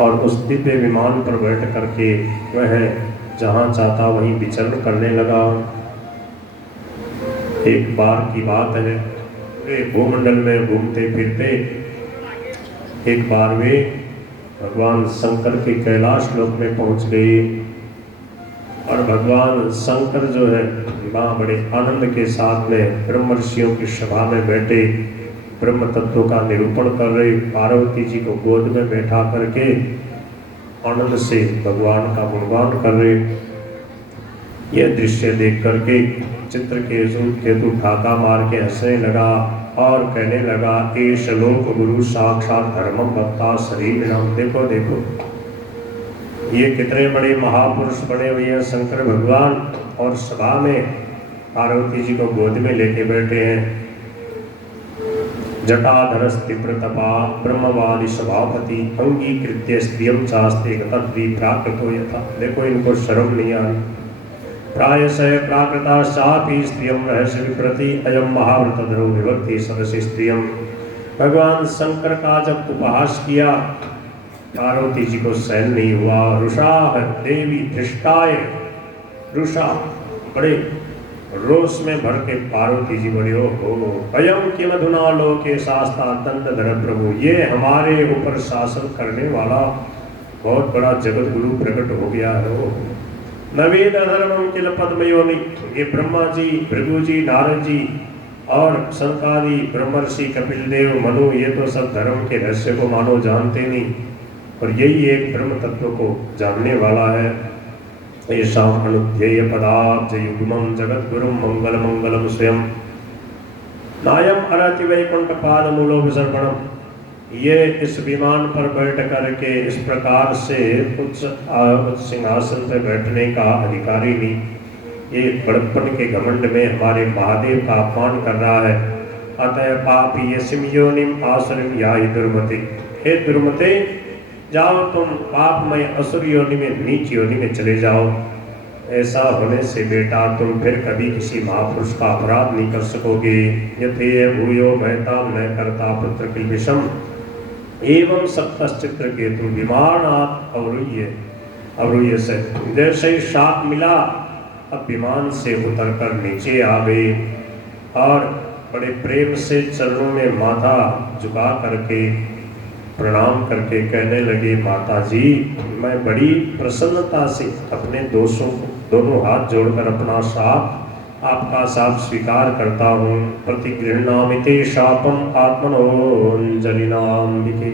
और उस दिव्य विमान पर बैठ करके वह जहाँ चाहता वहीं विचरण करने लगा। एक बार की बात है, वे भूमंडल में घूमते फिरते एक बार वे भगवान शंकर के कैलाश लोक में पहुंच गए। और भगवान शंकर जो है वहाँ बड़े आनंद के साथ में ब्रह्म ऋषियों की सभा में बैठे ब्रह्म तत्व का निरूपण कर रहे, पार्वती जी को गोद में बैठा करके आनंद से भगवान का गुणगान कर रहे। यह दृश्य देख करके चित्रकेतु ठाका मार के हंसने लगा और कहने लगा, ए श्लोक गुरु साक्षात धर्मम भक्ता शरीर नाम। देखो देखो ये कितने बड़े महापुरुष बने हुए हैं शंकर भगवान, और सभा में पार्वती जी को गोद में लेके बैठे हैं। जटाधरस्तीव्र तपा ब्रह्मवादी सभापति अंगीकृत्य स्त्रियम चास्ते गतद्विप्राकृतो यथा। देखो इनको शर्म नहीं आई। प्रायशः प्राकृता शापी स्त्रियम रहस्य विप्रति अयम महाव्रत धरो विभक्ति सदस्य स्त्रियम। भगवान शंकर का जब उपहास किया पार्वती जी को सहन नहीं हुआ। रुषा देवी धृष्टाय, रुषा बड़े रोष में भर के पार्वती जी बड़े हो अयम किम अधुना लोके शास्ता दंडधर प्रभु। ये हमारे ऊपर शासन करने वाला बहुत बड़ा जगत गुरु प्रकट हो गया है। नवेद धर्मम किल पद्मयोनि। ये ब्रह्मा जी, भृगु जी, नारद जी और शंकादि ब्रह्मर्षि कपिल देव, मनु, ये तो सब धर्म के रहस्य को मानो जानते नहीं, और यही एक ब्रह्म तत्व को जानने वाला है। येषाम् अनुध्येय पदाब्ज युग्मं जगद्गुरुं मंगल मंगलम स्वयं नायम अरति वैकुंठ पाद मूलो विसर्पणम। ये इस विमान पर बैठ करके इस प्रकार से उच्च सिंहासन पर बैठने का अधिकारी नहीं। ये बड़प्पन के घमंड में हमारे महादेव का अपमान कर रहा है। अतः पापी यसिम योनिम आसुरिम याहि दुर्मते। हे दुर्मते, जाओ तुम पापमय असुर योनि में, नीच योनि में चले जाओ। ऐसा होने से बेटा तुम फिर कभी किसी महापुरुष का अपराध नहीं कर सकोगे। यथे भूयो महता न करता पुत्र किल विषम एवं सप्तश्चित्र केतु विमानात् अवरुह्य से। जैसे ही शाप मिला अब विमान से उतरकर नीचे आ गए और बड़े प्रेम से चरणों में माथा झुका करके प्रणाम करके कहने लगे, माता जी मैं बड़ी प्रसन्नता से अपने दोषों को दोनों हाथ जोड़कर अपना शाप, आपका शाप स्वीकार करता हूँ। प्रतिगृह्णामि शापम आत्मनोऽञ्जलिनाम्बिके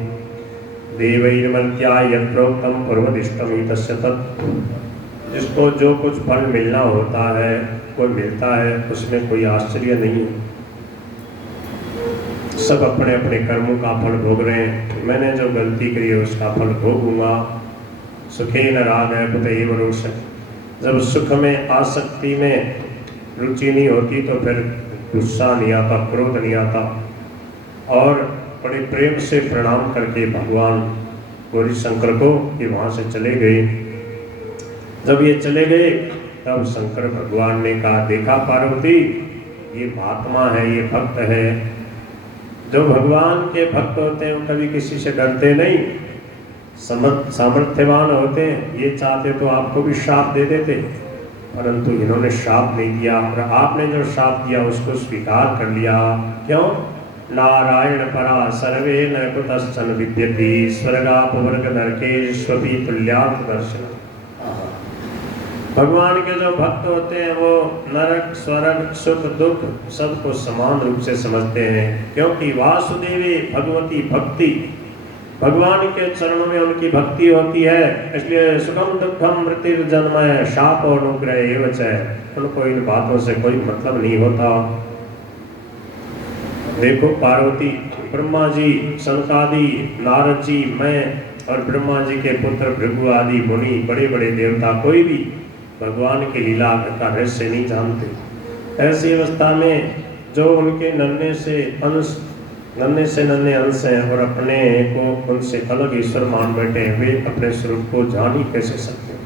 देवैर्मर्त्याय यत्रोक्तं पूर्वदिष्टमितस्य तत्। जिसको जो कुछ फल मिलना होता है वो मिलता है, उसमें कोई आश्चर्य नहीं है। सब अपने अपने कर्मों का फल भोग रहे हैं। मैंने जो गलती करी है उसका फल भोगूंगा। सुखे न राग है कुतएव रोषः। जब सुख में आसक्ति में रुचि नहीं होती तो फिर गुस्सा नहीं आता, क्रोध नहीं आता। और बड़े प्रेम से प्रणाम करके भगवान गौरी शंकर को ये वहाँ से चले गए। जब ये चले गए तब शंकर भगवान ने कहा, देखा पार्वती ये महात्मा है, ये भक्त है। जो भगवान के भक्त होते हैं वो कभी किसी से डरते नहीं, सामर्थ्यवान होते हैं। ये चाहते तो आपको भी श्राप दे देते, परंतु इन्होंने श्राप नहीं दिया। और आपने जो श्राप दिया उसको स्वीकार कर लिया। क्यों? नारायण परा सर्वे न कुतश्चन विद्यति स्वर्गापवर्ग नरकेष्वपि तुल्यात् दर्शन। भगवान के जो भक्त होते हैं वो नरक स्वर्ग सुख दुख सबको समान रूप से समझते हैं, क्योंकि वासुदेवे भगवती भक्ति, भगवान के चरणों में उनकी भक्ति होती है। इसलिए सुखम दुखम मृत्युर्जन्मय शाप और अनुग्रह एवं च। उनको इन बातों से कोई मतलब नहीं होता। देखो पार्वती, ब्रह्मा जी, शंकादि, नारद जी, मैं और ब्रह्मा जी के पुत्र भृगु आदि मुनि, बड़े बड़े देवता, कोई भी भगवान की लीला का रहस्य नहीं जानते। ऐसी अवस्था में जो उनके नन्हे से नन्हे अंश हैं और अपने को उनसे अलग ईश्वर मान बैठे हैं, वे अपने स्वरूप को जान ही कैसे सकते हैं।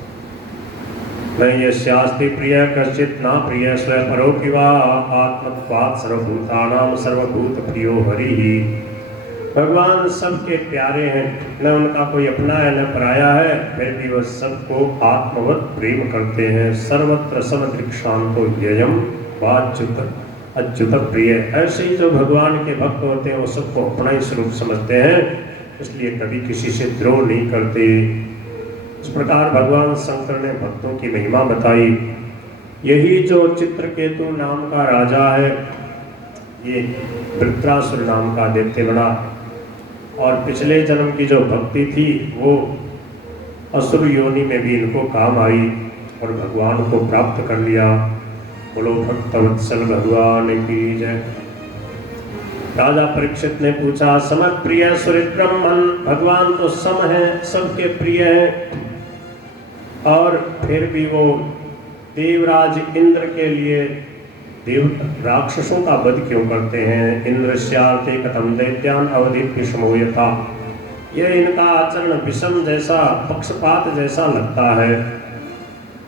न यस्यास्ति प्रिय कश्चित् न प्रिय स्वपरो किवा आत्मत्वात् सर्वभूतानां सर्वभूत प्रियो हरिः। भगवान सबके प्यारे हैं, न उनका कोई अपना है न पराया है, फिर भी वह सबको आत्मवत प्रेम करते हैं। सर्वत्र समदृक्षांतो ययम वाच्युत अच्युत प्रिय। ऐसे ही जो भगवान के भक्त होते हैं वो सबको अपना ही स्वरूप समझते हैं, इसलिए कभी किसी से द्रोह नहीं करते। इस प्रकार भगवान शंकर ने भक्तों की महिमा बताई। यही जो चित्रकेतु नाम का राजा है, ये वृत्रासुर नाम का दैत्य बना, और पिछले जन्म की जो भक्ति थी वो असुर योनि में भी इनको काम आई और भगवान को प्राप्त कर लिया। बोलो भक्तवत्सल भगवान की जय। राजा परीक्षित ने पूछा, समप्रिय सुरिद्रमन, भगवान तो सम है, सबके प्रिय है, और फिर भी वो देवराज इंद्र के लिए देव राक्षसों का वध क्यों करते हैं? इंद्रस्यार्थे कथम दैत्यान अवधित विषमो यथा। यह इनका आचरण विषम जैसा, पक्षपात जैसा लगता है।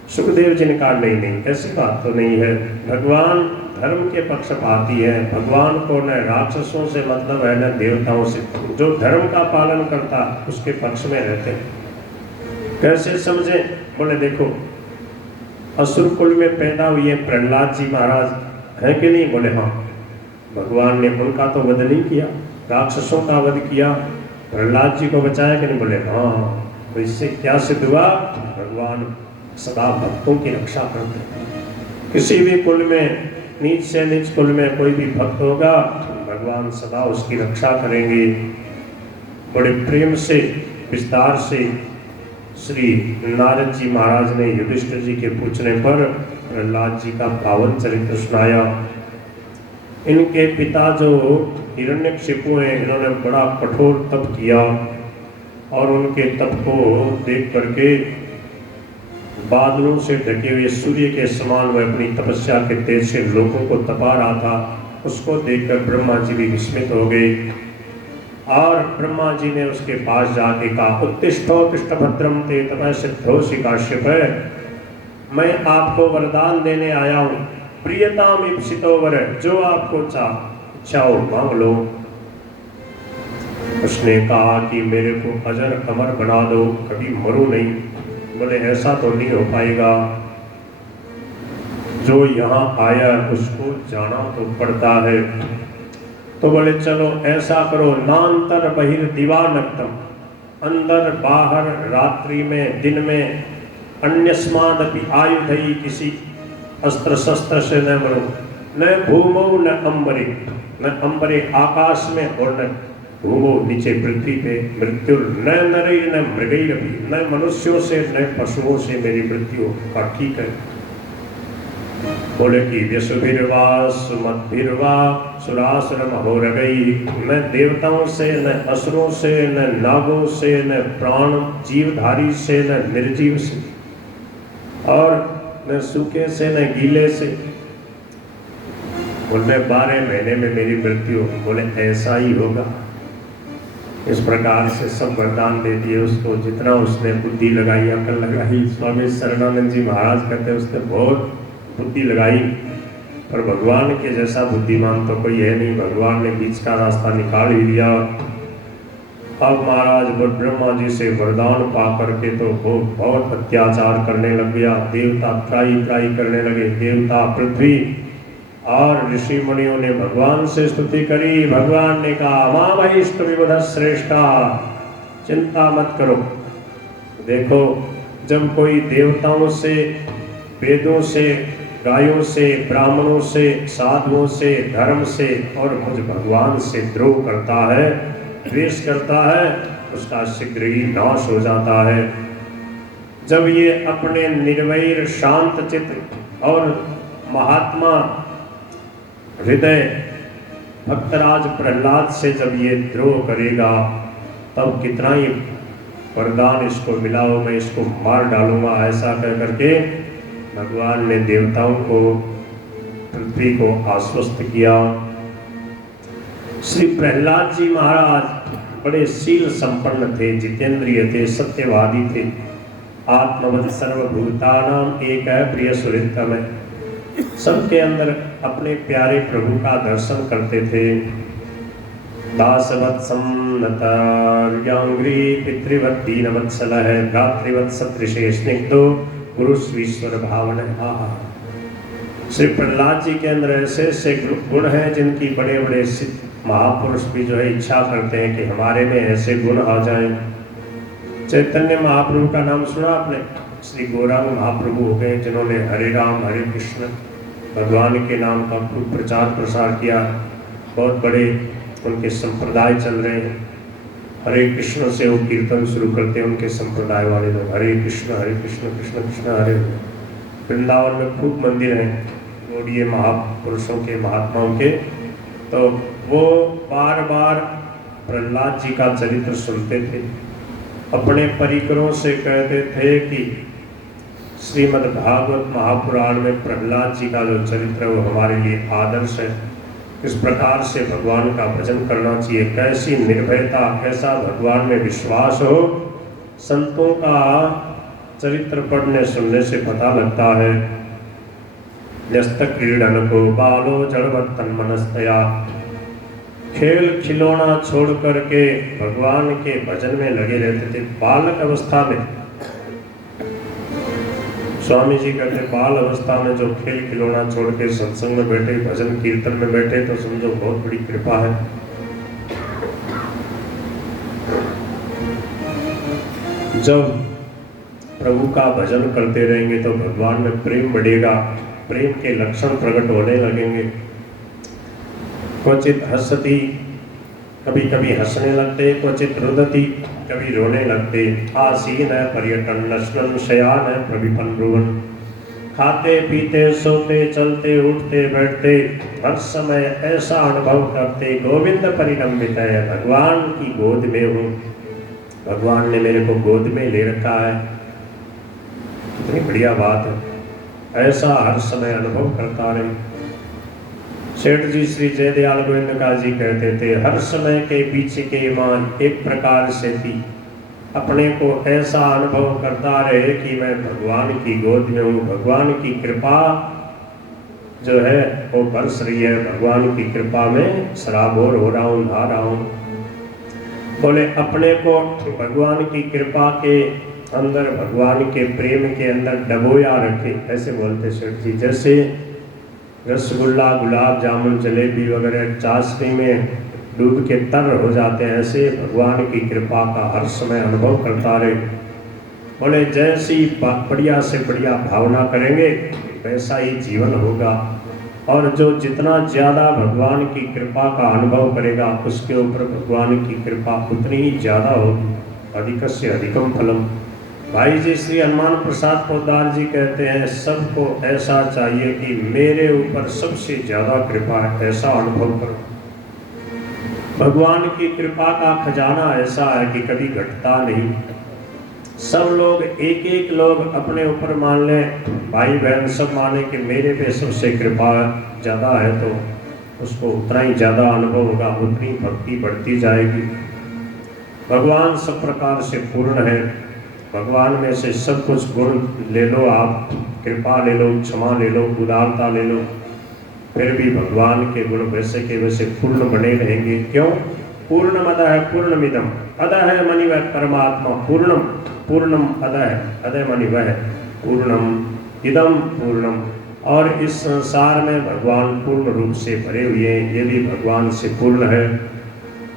सुखदेव जी ने कहा, नहीं, ऐसी बात तो नहीं है। भगवान धर्म के पक्षपाती है। भगवान को न राक्षसों से मतलब है न देवताओं से। जो धर्म का पालन करता उसके पक्ष में रहते हैं। कैसे समझे? बोले देखो, असुर कुल में पैदा हुए प्रहलाद जी महाराज है कि नहीं? बोले हाँ। भगवान ने उनका तो वध नहीं किया, राक्षसों का वध किया, प्रहलाद जी को बचाया कि नहीं? बोले हाँ। तो इससे क्या सिद्ध हुआ? भगवान सदा भक्तों की रक्षा करते हैं। किसी भी कुल में, नीच से नीच कुल में कोई भी भक्त होगा, भगवान सदा उसकी रक्षा करेंगे। बड़े प्रेम से, विस्तार से श्री नारद जी महाराज ने युधिष्ठिर जी के पूछने पर प्रहलाद जी का पावन चरित्र सुनाया। इनके पिता जो हिरण्यकशिपु हैं, इन्होंने बड़ा कठोर तप किया, और उनके तप को देख करके बादलों से ढके हुए सूर्य के समान वह अपनी तपस्या के तेज से लोगों को तपा रहा था। उसको देखकर ब्रह्मा जी भी विस्मित हो गए, और ब्रह्मा जी ने उसके पास जाके कहा, उत्तिष्ठो तिष्ठभद्रम ते तपः सिद्धोषि काश्यप, मैं आपको वरदान देने आया हूँ। प्रियताम इप्सितो वर, जो आपको इच्छा हो मांग लो। उसने कहा कि मेरे को अजर अमर बना दो, कभी मरूं नहीं। बोले ऐसा तो नहीं हो पाएगा, जो यहाँ आया उसको जाना तो पड़ता है। तो बोले चलो ऐसा करो, नान्तर बहिर दीवानक्तम, अंदर बाहर, रात्रि में दिन में, अन्यस्मादपि आयुधई, किसी अस्त्र शस्त्र से न मरो, न भूमो न अंबरे, न अंबरे आकाश में और न भूमो नीचे पृथ्वी पे, मृत्यु न नरे न मृगई, न मनुष्यों से न पशुओं से मेरी मृत्यु का ठीक है। बोले कि व्यसुभिर्वा सुमद्भिर्वा सुरासुर महोरगई, न देवताओं से न असुरों से न नागों से न प्राण जीवधारी से न निर्जीव से, और न सूखे से न गीले से। बोले 12 महीने में मेरी मृत्यु। बोले ऐसा ही होगा। इस प्रकार से सब वरदान दे दिए उसको, जितना उसने बुद्धि लगाई, अकल लगाई। स्वामी शरणानंद जी महाराज कहते हैं उसने बहुत बुद्धि लगाई, पर भगवान के जैसा बुद्धिमान तो कोई है नहीं। भगवान ने बीच का रास्ता निकाल ही लिया। अब महाराज ब्रह्मा जी से वरदान पा करके तो वो बहुत अत्याचार करने लग गया। देवता त्राई त्राई करने लगे, देवता पृथ्वी, और ऋषि मुनियों ने भगवान से स्तुति करी। भगवान ने कहा, मां वहिष्ठ विबुध श्रेष्ठा, चिंता मत करो। देखो, जब कोई देवताओं से, वेदों से, गायों से, ब्राह्मणों से, साधुओं से, धर्म से और मुझ भगवान से द्रोह करता है, द्वेष करता है, उसका शीघ्र ही नाश हो जाता है। जब ये अपने निर्वैर शांत चित्त और महात्मा हृदय भक्तराज प्रहलाद से जब ये द्रोह करेगा, तब कितना ही वरदान इसको मिला हो, मैं इसको मार डालूंगा, ऐसा कह करके भगवान ने देवताओं को, पृथ्वी को आश्वस्त किया। श्री प्रहलाद जी महाराज बड़े शील संपन्न थे, जितेंद्रिय थे, सत्यवादी थे। आत्मवत् सर्वभूतानां एक प्रिय सुहृदतम, सबके अंदर अपने प्यारे प्रभु का दर्शन करते थे। दासवत्सं नतार्याङ्घ्रि पितृवत् दीनवत्सलः भ्रातृवत् सदृशे स्निग्धो गुरुस्वीश्वर भावनः। श्री प्रहलाद जी के अंदर ऐसे ऐसे गुण हैं जिनकी बड़े बड़े महापुरुष भी जो है इच्छा करते हैं कि हमारे में ऐसे गुण आ जाएं। चैतन्य महाप्रभु का नाम सुना आपने? श्री गौरांग महाप्रभु हो गए जिन्होंने हरे राम हरे कृष्ण भगवान के नाम का खूब प्रचार प्रसार किया। बहुत बड़े उनके संप्रदाय चल रहे हैं। हरे कृष्ण से वो कीर्तन शुरू करते हैं उनके संप्रदाय वाले लोग, हरे कृष्ण कृष्ण कृष्ण हरे। वृंदावन में खूब मंदिर हैं गौड़ीय महापुरुषों के महात्माओं के। तो वो बार बार प्रहलाद जी का चरित्र सुनते थे, अपने परिकरों से कहते थे कि श्रीमद् भागवत महापुराण में प्रहलाद जी का जो चरित्र है वो हमारे लिए आदर्श है। किस प्रकार से भगवान का भजन करना चाहिए, कैसी निर्भयता, कैसा भगवान में विश्वास हो, संतों का चरित्र पढ़ने सुनने से पता लगता है। न्यस्त क्रीडन को बालो जड़वत तन्मनस्तया, खेल खिलौना छोड़ करके भगवान के भजन में लगे रहते थे। बालक अवस्था में स्वामी जी कहते बाल अवस्था में जो खेल खिलौना छोड़ के सत्संग में बैठे, भजन कीर्तन में बैठे, तो समझो बहुत बड़ी कृपा है। जब प्रभु का भजन करते रहेंगे तो भगवान में प्रेम बढ़ेगा, प्रेम के लक्षण प्रकट होने लगेंगे। क्वचित हंसती, कभी कभी हंसने लगते, क्वचित रुदती, कभी रोने लगते। आसीन पर्यटन नश्वन शयान प्रविपन ब्रुवन, खाते पीते सोते चलते उठते बैठते हर समय ऐसा अनुभव करते गोविंद परिणमित है, भगवान की गोद में हूँ, भगवान ने मेरे को गोद में ले रखा है। कितनी बढ़िया बात है, ऐसा हर समय अनुभव करता रहे। सेठ जी श्री जयदयाल गोविंदका जी कहते थे हर समय के पीछे के मान एक प्रकार से थी, अपने को ऐसा अनुभव करता रहे कि मैं भगवान की गोद में हूँ, भगवान की कृपा जो है वो बरस रही है, भगवान की कृपा में सराबोर हो रहा हूँ, नहा रहा हूँ। बोले अपने को भगवान की कृपा के अंदर, भगवान के प्रेम के अंदर डबोया रखे, ऐसे बोलते सेठ जी। जैसे रसगुल्ला, गुलाब जामुन, जलेबी वगैरह चाशनी में डूब के तर हो जाते हैं, ऐसे भगवान की कृपा का हर समय अनुभव करता रहे। बोले जैसी बढ़िया से बढ़िया भावना करेंगे वैसा ही जीवन होगा, और जो जितना ज़्यादा भगवान की कृपा का अनुभव करेगा उसके ऊपर भगवान की कृपा उतनी ही ज़्यादा होगी। अधिकस्य अधिकम फलम। भाई जी श्री हनुमान प्रसाद पोद्दार जी कहते हैं सबको ऐसा चाहिए कि मेरे ऊपर सबसे ज़्यादा कृपा है, ऐसा अनुभव करो। भगवान की कृपा का खजाना ऐसा है कि कभी घटता नहीं। सब लोग एक एक लोग अपने ऊपर मान लें, भाई बहन सब माने कि मेरे पे सबसे कृपा ज़्यादा है, तो उसको उतना ही ज़्यादा अनुभव होगा, उतनी भक्ति बढ़ती जाएगी। भगवान सब प्रकार से पूर्ण है, भगवान में से सब कुछ गुण ले लो आप, कृपा ले लो, क्षमा ले लो, उदारता ले लो, फिर भी भगवान के गुण वैसे के वैसे पूर्ण बने रहेंगे। क्यों? पूर्णमदः पूर्णमिदम् अदः मनिवः परमात्मा पूर्णम पूर्णम अदः अदः मनिवः पूर्णम इदम पूर्णम। और इस संसार में भगवान पूर्ण रूप से भरे हुए हैं, ये भी भगवान से पूर्ण है।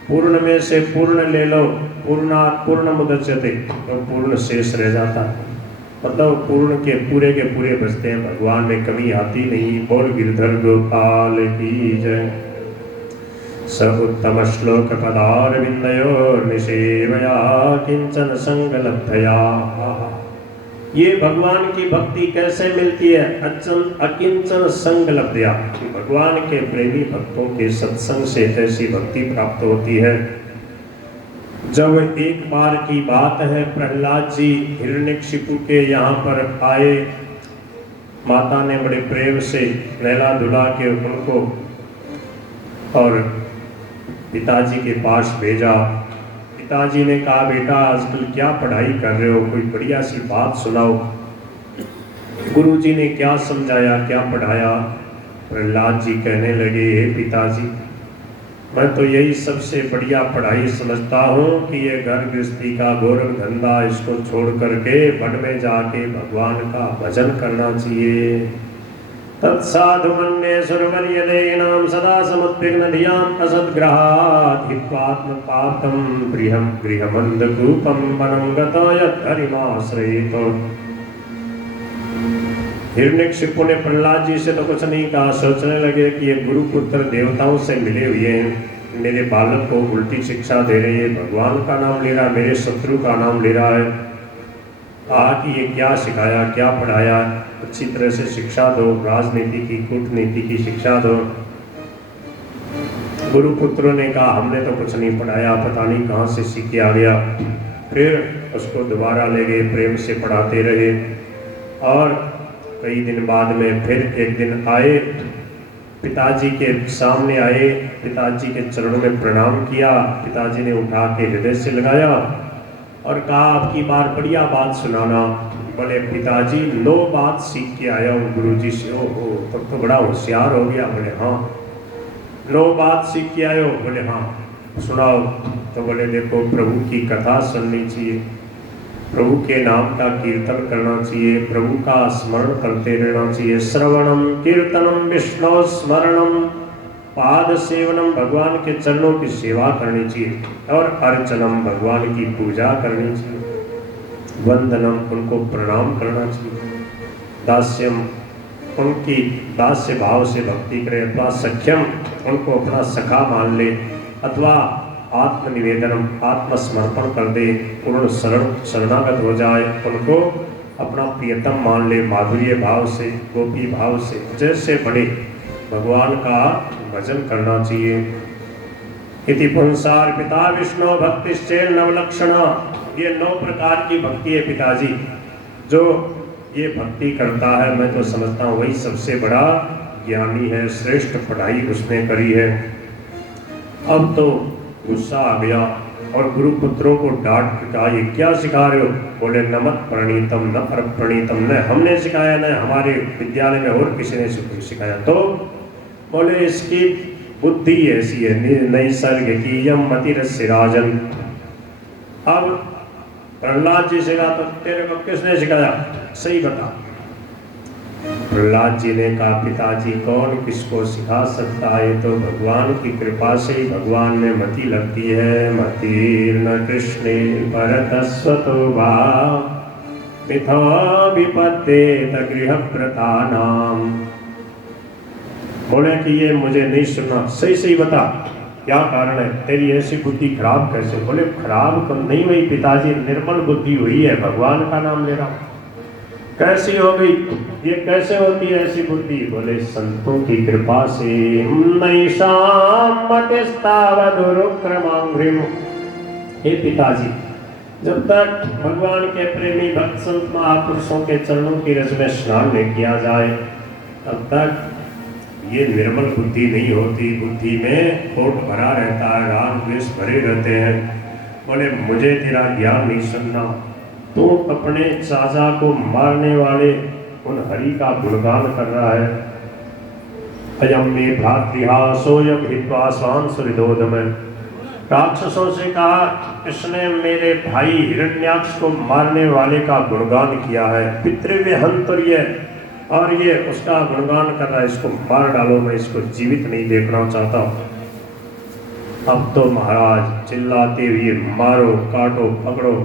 पूर्ण में से पूर्ण ले लो, पूर्ण मुदच्यते, तो पूर्ण शेष रह जाता है, मतलब पूर्ण के पूरे बचते हैं, भगवान में कमी आती नहीं। बोल गिरधर गोपाल की जय। स उत्तम श्लोक पदार विंदयोर निसेवया किंचन संगलब्धया। ये भगवान की भक्ति कैसे मिलती है? अकिंचन संगलब्धया, भगवान के प्रेमी भक्तों के सत्संग से ऐसी भक्ति प्राप्त होती है। जब एक बार की बात है, प्रहलाद जी हिरण्यकशिपु के यहाँ पर आए, माता ने बड़े प्रेम से नहला धुला के उनको और पिताजी के पास भेजा। पिताजी ने कहा बेटा आजकल क्या पढ़ाई कर रहे हो, कोई बढ़िया सी बात सुनाओ। गुरुजी ने क्या समझाया, क्या पढ़ाया? प्रहलाद जी कहने लगे हे पिताजी, मैं तो यही सबसे बढ़िया पढ़ाई समझता हूँ कि ये घर गृहस्थी का गौरव धंधा इसको छोड़ करके वन में जाके भगवान का भजन करना चाहिए। तत्साधु मन्ये सुरवर्यदेनां सदा समुद्विग्न धियाम् असद्ग्रहात् हित्वात्म पापं गृहं गृहमन्धकूपं वनं गतो यद्धरिमाश्रयेत। हिरण्यकशिपु ने प्रहलाद जी से तो कुछ नहीं कहा, सोचने लगे कि ये गुरुपुत्र देवताओं से मिले हुए हैं, मेरे बालक को उल्टी शिक्षा दे रहे हैं, भगवान का नाम ले रहा, मेरे शत्रु का नाम ले रहा है। कहा कि ये क्या सिखाया, क्या पढ़ाया, अच्छी तरह से शिक्षा दो, राजनीति की कूटनीति की शिक्षा दो। गुरुपुत्रों ने कहा हमने तो कुछ नहीं पढ़ाया, पता नहीं कहाँ से सीख के आ गया। फिर उसको दोबारा ले गए, प्रेम से पढ़ाते रहे और कई दिन बाद में फिर एक दिन आए, पिताजी के सामने आए, पिताजी के चरणों में प्रणाम किया। पिताजी ने उठा के हृदय से लगाया और कहा आपकी बार बढ़िया बात सुनाना। बोले पिताजी 9 बात सीख के आया हूँ गुरुजी से। ओहो तब तो बड़ा होशियार हो गया। बोले हाँ 9 बात सीख के आए हो। बोले हाँ सुनाओ। तो बोले देखो प्रभु की कथा सुननी चाहिए, प्रभु के नाम का कीर्तन करना चाहिए, प्रभु का स्मरण करते रहना चाहिए। श्रवणम कीर्तनम विष्णु स्मरणम पाद सेवनम, भगवान के चरणों की सेवा करनी चाहिए और अर्चनम, भगवान की पूजा करनी चाहिए। वंदनम, उनको प्रणाम करना चाहिए। दास्यम, उनकी दास्य भाव से भक्ति करे, अथवा सख्यम, उनको अपना सखा मान ले, अथवा आत्मनिवेदनम, आत्मसमर्पण कर दे, पूर्ण शरणागत हो जाए, उनको अपना प्रियतम मान ले, माधुर्य भाव से, गोपी भाव से, जैसे बड़े भगवान का भजन करना चाहिए। इति पुंसार पिता विष्णु भक्तिश्चेन नवलक्षणा, ये 9 प्रकार की भक्ति है पिताजी। जो ये भक्ति करता है मैं तो समझता हूँ वही सबसे बड़ा ज्ञानी है, श्रेष्ठ पढ़ाई उसने करी है। अब तो गुस्सा आ गया और गुरुपुत्रों को डांट के कहा ये क्या सिखा रहे हो। बोले नमत प्रणीतम न प्रणीतम, न हमने सिखाया न हमारे विद्यालय में और किसी ने सिखाया। तो बोले इसकी बुद्धि ऐसी है, नैसर्ग की यम मतिरस्य राजन। अब प्रहलाद जी से कहा तो तेरे को किसने सिखाया, सही बता। प्रहलाद जी ने कहा पिताजी कौन किसको सिखा सकता है, तो भगवान की कृपा से ही भगवान में मति लगती है। मतिर्न कृष्णे परतस्वतो वा मिथो विपद्येत गृहव्रतानाम। बोले कि ये मुझे नहीं सुनना, सही सही बता क्या कारण है, तेरी ऐसी बुद्धि खराब कैसे। बोले खराब तो नहीं हुई पिताजी, निर्मल बुद्धि हुई है, भगवान का नाम ले रहा हूँ। कैसी हो गई, ये कैसे होती है ऐसी बुद्धि। बोले संतों की कृपा से। हे पिताजी जब तक भगवान के प्रेमी भक्त संत महापुरुषों के चरणों की रज में स्नान नहीं किया जाए तब तक ये निर्मल बुद्धि नहीं होती। बुद्धि में खोट भरा रहता है, राग द्वेष भरे रहते हैं। बोले मुझे तेरा ज्ञान नहीं सुनना, तो अपने चाचा को मारने वाले उन हरि का गुणगान कर रहा है। अयम में भ्रातृहा सोयम हित्वा स्वान सुहृदोदम। राक्षसों से कहा इसने मेरे भाई हिरण्याक्ष को मारने वाले का गुणगान किया है, पितृव्य हंतुर्य, और ये उसका गुणगान कर रहा है, इसको मार डालो, मैं इसको जीवित नहीं देखना चाहता। अब तो महाराज चिल्लाते हुए मारो काटो पकड़ो।